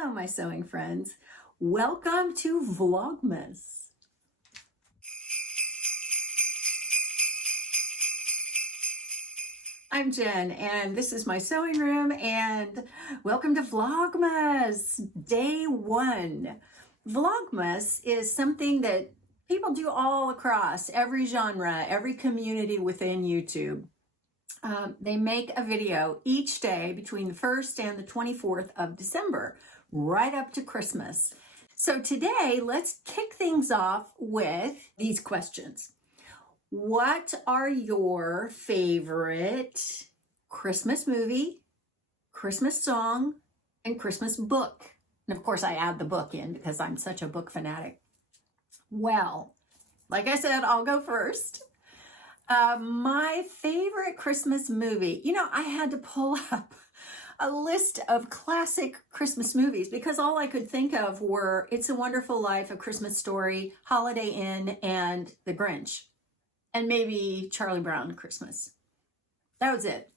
Hello, my sewing friends. Welcome to Vlogmas. I'm Jen, and this is my sewing room, and welcome to Vlogmas, day 1. Vlogmas is something that people do all across every genre, every community within YouTube. They make a video each day between the 1st and the 24th of December, right up to Christmas. So today, let's kick things off with these questions. What are your favorite Christmas movie, Christmas song, and Christmas book? And of course, I add the book in because I'm such a book fanatic. Well, like I said, I'll go first. My favorite Christmas movie, I had to pull up a list of classic Christmas movies because all I could think of were It's a Wonderful Life, A Christmas Story, Holiday Inn, and The Grinch, and maybe Charlie Brown Christmas. That was it.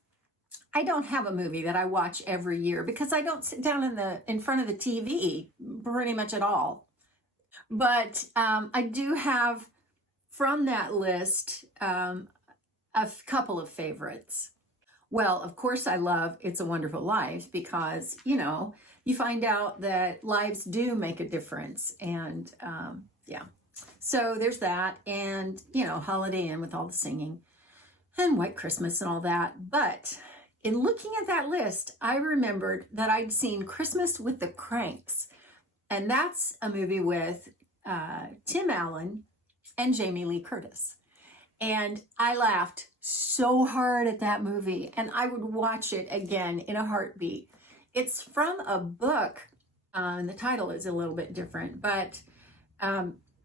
I don't have a movie that I watch every year because I don't sit down in front of the TV pretty much at all. But I do have from that list a couple of favorites. Well, of course, I love It's a Wonderful Life because, you find out that lives do make a difference. And yeah, so there's that. And, Holiday Inn with all the singing and White Christmas and all that. But in looking at that list, I remembered that I'd seen Christmas with the Kranks. And that's a movie with Tim Allen and Jamie Lee Curtis. And I laughed so hard at that movie, and I would watch it again in a heartbeat. It's from a book, and the title is a little bit different, but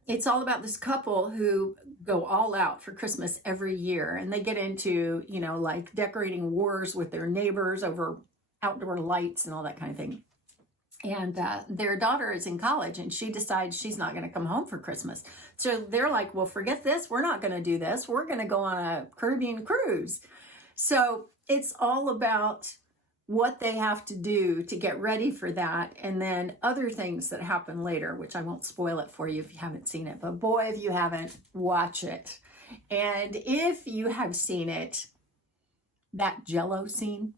it's all about this couple who go all out for Christmas every year, and they get into, like decorating wars with their neighbors over outdoor lights and all that kind of thing. And their daughter is in college and she decides she's not going to come home for Christmas. So they're like, well, forget this. We're not going to do this. We're going to go on a Caribbean cruise. So it's all about what they have to do to get ready for that. And then other things that happen later, which I won't spoil it for you if you haven't seen it. But boy, if you haven't, watch it. And if you have seen it, that Jell-O scene,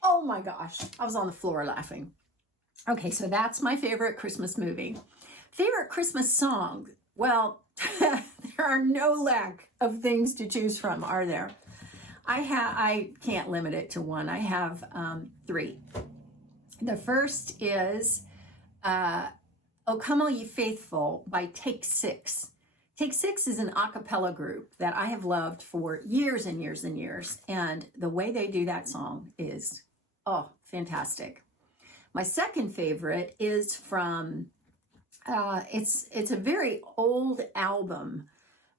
oh my gosh, I was on the floor laughing. Okay, so that's my favorite Christmas movie. Favorite Christmas song? Well, there are no lack of things to choose from, are there? I can't limit it to one. I have 3. The first is "O Come All Ye Faithful" by Take 6. Take 6 is an a cappella group that I have loved for years and years and years, and the way they do that song is, fantastic. My second favorite is from, it's a very old album.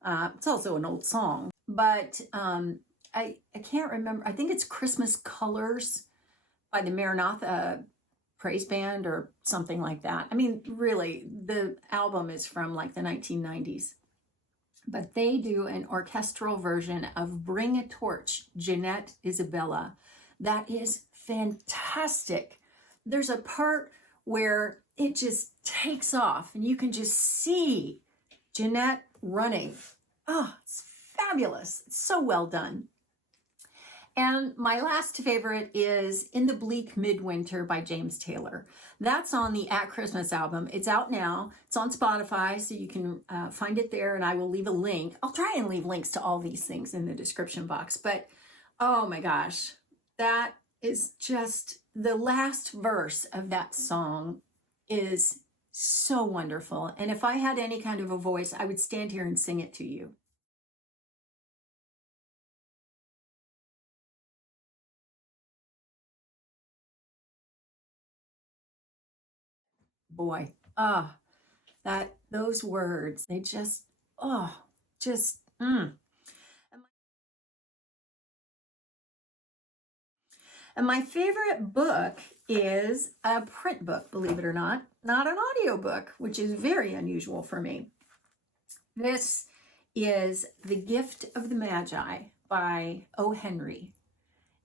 It's also an old song, but I can't remember. I think it's Christmas Colors by the Maranatha Praise Band or something like that. I mean, really, the album is from like the 1990s. But they do an orchestral version of Bring a Torch, Jeanette Isabella. That is fantastic. There's a part where it just takes off and you can just see Jeanette running. Oh, it's fabulous. It's so well done. And my last favorite is In the Bleak Midwinter by James Taylor. That's on the At Christmas album. It's out now. It's on Spotify, so you can find it there, and I will leave a link. I'll try and leave links to all these things in the description box. But, oh my gosh, that is just, the last verse of that song is so wonderful. And if I had any kind of a voice, I would stand here and sing it to you. Boy, those words, they just, And my favorite book is a print book, believe it or not an audiobook, which is very unusual for me. This is The Gift of the Magi by O. Henry.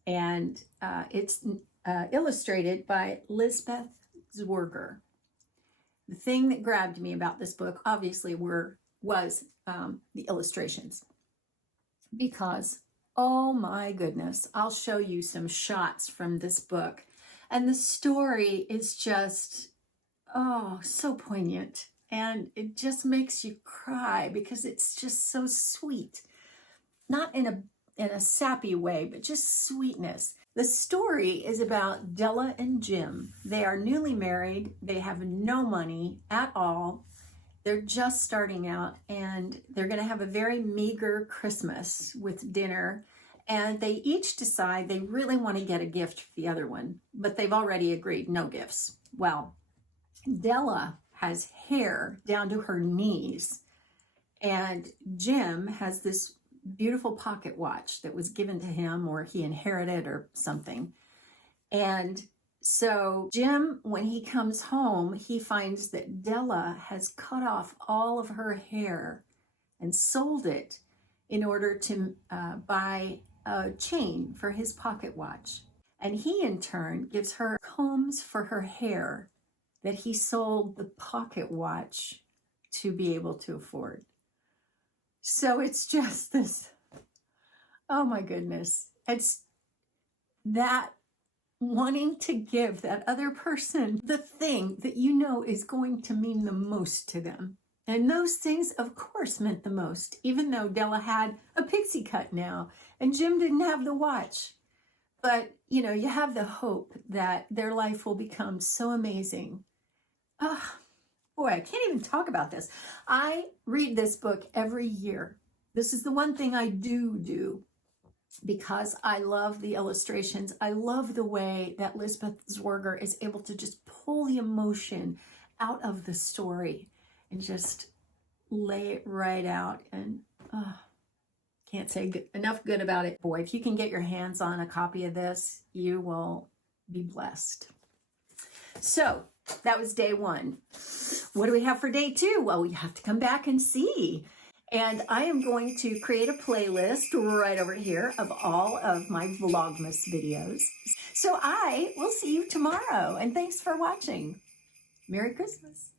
And it's illustrated by Lisbeth Zwerger. The thing that grabbed me about this book, obviously, was the illustrations. Because, oh my goodness, I'll show you some shots from this book. And the story is just, oh, so poignant. And it just makes you cry because it's just so sweet. Not in a sappy way, but just sweetness. The story is about Della and Jim. They are newly married. They have no money at all. They're just starting out, and they're going to have a very meager Christmas with dinner. And they each decide they really want to get a gift for the other one, but they've already agreed no gifts. Well, Della has hair down to her knees, and Jim has this beautiful pocket watch that was given to him, or he inherited or something. And so Jim, when he comes home, he finds that Della has cut off all of her hair and sold it in order to buy a chain for his pocket watch. And he, in turn, gives her combs for her hair that he sold the pocket watch to be able to afford. So it's just this, oh my goodness. It's that wanting to give that other person the thing that you know is going to mean the most to them. And those things, of course, meant the most, even though Della had a pixie cut now and Jim didn't have the watch. But, you know, you have the hope that their life will become so amazing. Oh, boy, I can't even talk about this. I read this book every year. This is the one thing I do because I love the illustrations. I love the way that Lisbeth Zwerger is able to just pull the emotion out of the story and just lay it right out. And can't say enough good about it. Boy, if you can get your hands on a copy of this, you will be blessed. So that was day one. What do we have for day two? Well, we have to come back and see. And I am going to create a playlist right over here of all of my VLOGMAS videos. So I will see you tomorrow. And thanks for watching. Merry Christmas.